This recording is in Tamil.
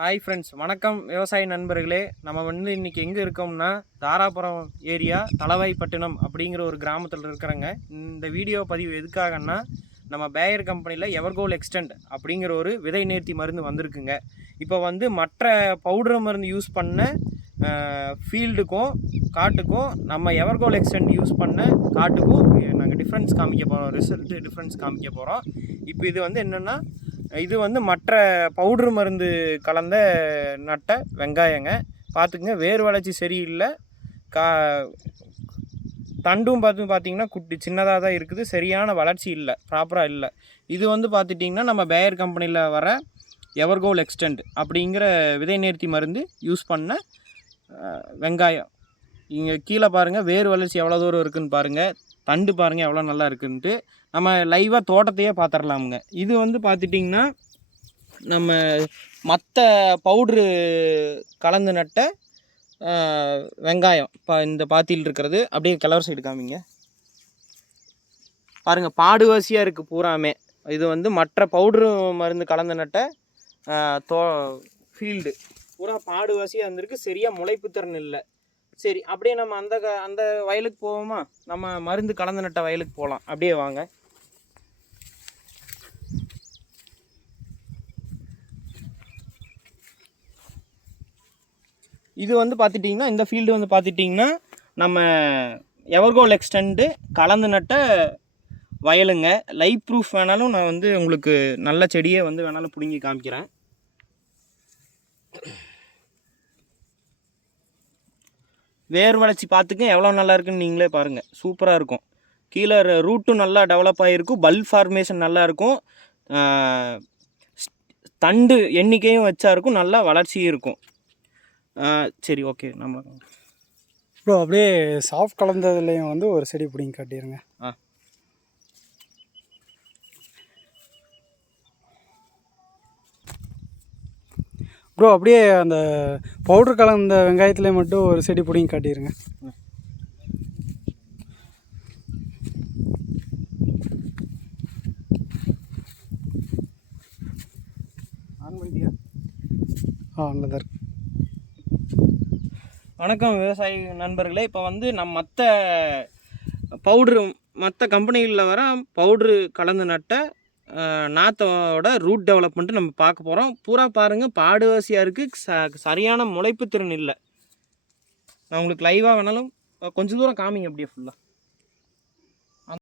ஹாய் ஃப்ரெண்ட்ஸ், வணக்கம் விவசாய நண்பர்களே. நம்ம இன்றைக்கி எங்கே இருக்கோம்னா தாராபுரம் ஏரியா தளவாய்ப்பட்டினம் அப்படிங்கிற ஒரு கிராமத்தில் இருக்கிறோங்க. இந்த வீடியோ பதிவு எதுக்காகன்னா, நம்ம பேயர் கம்பெனியில் எவர்கோல் எக்ஸ்டெண்ட் அப்படிங்கிற ஒரு விதை நேர்த்தி மருந்து வந்திருக்குங்க. இப்போ மற்ற பவுடர் மருந்து யூஸ் பண்ண ஃபீல்டுக்கும் காட்டுக்கும் நம்ம எவர்கோல் எக்ஸ்டெண்ட் யூஸ் பண்ண காட்டுக்கும் நாங்கள் டிஃப்ரென்ஸ் காமிக்க போகிறோம், ரிசல்ட்டு டிஃப்ரென்ஸ் காமிக்க போகிறோம். இப்போ இது என்னென்னா, இது மற்ற பவுட்ரு மருந்து கலந்த நட்ட வெங்காயங்க. பார்த்துக்குங்க, வேர் வளர்ச்சி சரியில்லை. தண்டும் பார்த்திங்கன்னா குட்டி சின்னதாக தான் இருக்குது. சரியான வளர்ச்சி இல்லை, ப்ராப்பராக இல்லை. இது பார்த்துட்டிங்கன்னா நம்ம பேயர் கம்பெனியில் வர எவர்கோல் எக்ஸ்டெண்ட் அப்படிங்கிற விதை நேர்த்தி மருந்து யூஸ் பண்ண வெங்காயம். இங்கே கீழே பாருங்கள், வேர் வளர்ச்சி எவ்வளோ தூரம் இருக்குதுன்னு பாருங்கள். தண்டு பாருங்கள் எவ்வளோ நல்லா இருக்குன்ட்டு. நம்ம லைவாக தோட்டத்தையே பார்த்துடலாமுங்க. இது பார்த்துட்டிங்கன்னா நம்ம மற்ற பவுட்ரு கலந்து நட்ட வெங்காயம். இப்போ இந்த பாத்தியில் இருக்கிறது அப்படியே கிளவர் சைடு காமிங்க. பாருங்கள், பாடுவாசியாக இருக்குது பூராமே. இது மற்ற பவுட்ரு மருந்து கலந்து நட்ட ஃபீல்டு பூரா பாடுவாசியாக இருந்திருக்கு. சரியாக முளைப்பு திறன் இல்லை. சரி, அப்படியே நம்ம அந்த வயலுக்கு போவோமா? நம்ம மருந்து கலந்து நட்ட வயலுக்கு போகலாம். அப்படியே வாங்க. இது பார்த்துட்டிங்கன்னா, இந்த ஃபீல்டு பார்த்துட்டிங்கன்னா நம்ம எவர்கோல் எக்ஸ்டெண்டு கலந்து நட்ட வயலுங்க. லைஃப் ப்ரூஃப் வேணாலும் நான் உங்களுக்கு நல்ல செடியை வேணாலும் பிடுங்கி காமிக்கிறேன். வேர் வளர்ச்சி பார்த்துக்க எவ்வளோ நல்லா இருக்குன்னு நீங்களே பாருங்கள். சூப்பராக இருக்கும். கீழே ரூட்டும் நல்லா டெவலப் ஆகிருக்கும். பல்ப் ஃபார்மேஷன் நல்லா இருக்கும். தண்டு எண்ணிக்கையும் வச்சா இருக்கும். நல்லா வளர்ச்சியும் இருக்கும். சரி, ஓகே. நம்ம ப்ரோ அப்படியே சாஃப்ட் கலந்ததுலேயும் ஒரு செடி பிடிங்க காட்டிடுங்க. ப்ரோ அப்படியே அந்த பவுட்ரு கலந்த வெங்காயத்துலேயே மட்டும் ஒரு செடி பிடிங்க காட்டிடுங்க. நல்லதாக இருக்கு. வணக்கம் விவசாய நண்பர்களே. இப்போ நம்ம மற்ற கம்பெனிகளில் வர பவுட்ரு கலந்து நட்ட நாற்றோட ரூட் டெவலப்மெண்ட்டு நம்ம பார்க்க போகிறோம். பூரா பாருங்கள், பாடுவாசியாக இருக்குது. சரியான முளைப்பு திறன் இல்லை. நான் உங்களுக்கு லைவாக வேணாலும் கொஞ்சம் தூரம் காமிங்க. அப்படியே ஃபுல்லாக